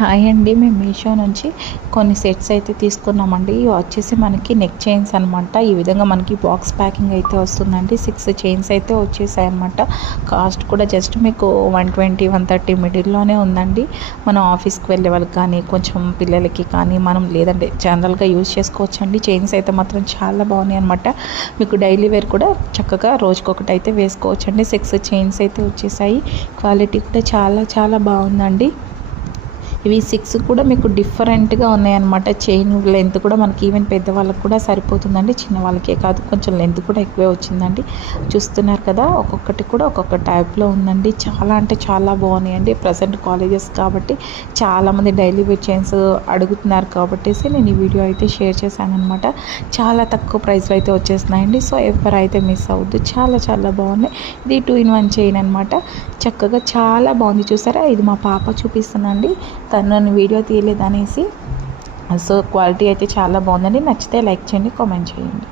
Hi అండి, మేము మీషో నుంచి కొన్ని సెట్స్ అయితే తీసుకున్నామండి. ఇవి వచ్చేసి మనకి నెక్ చైన్స్ అనమాట. ఈ విధంగా మనకి బాక్స్ ప్యాకింగ్ అయితే వస్తుందండి. 6 చైన్స్ అయితే వచ్చేసాయి అనమాట. కాస్ట్ కూడా జస్ట్ మీకు 120, 130 మిడిల్లోనే ఉందండి. మనం ఆఫీస్కి వెళ్ళే వాళ్ళకి కానీ, కొంచెం పిల్లలకి కానీ, మనం లేదంటే జనరల్గా యూజ్ చేసుకోవచ్చండి. చైన్స్ అయితే మాత్రం చాలా బాగున్నాయి అనమాట. మీకు డైలీ వేర్ కూడా చక్కగా రోజుకొకటి అయితే వేసుకోవచ్చండి. 6 చైన్స్ అయితే వచ్చేసాయి. క్వాలిటీ కూడా చాలా చాలా బాగుందండి. ఇవి 6 కూడా మీకు డిఫరెంట్గా ఉన్నాయన్నమాట. చైన్ లెంత్ కూడా మనకి ఈవెన్ పెద్దవాళ్ళకి కూడా సరిపోతుందండి. చిన్న వాళ్ళకే కాదు, కొంచెం లెంత్ కూడా ఎక్కువే వచ్చిందండి. చూస్తున్నారు కదా, ఒక్కొక్కటి కూడా ఒక్కొక్క టైప్లో ఉందండి. చాలా అంటే చాలా బాగున్నాయండి. ప్రజెంట్ కాలేజెస్ కాబట్టి చాలామంది డైలీ వేర్ చైన్స్ అడుగుతున్నారు కాబట్టి నేను ఈ వీడియో అయితే షేర్ చేశాను అనమాట. చాలా తక్కువ ప్రైస్లో అయితే వచ్చేస్తున్నాయండి. సో ఎవరైతే మిస్ అవ్వద్దు. చాలా చాలా బాగున్నాయి. ఇది 2-in-1 చైన్ అనమాట. చక్కగా చాలా బాగుంది. చూసారా, ఇది మా పాప చూపిస్తుందండి. తను వీడియో తీయలేదు అనేసి. సో క్వాలిటీ అయితే చాలా బాగుందండి. నచ్చితే లైక్ చేయండి, కామెంట్ చేయండి.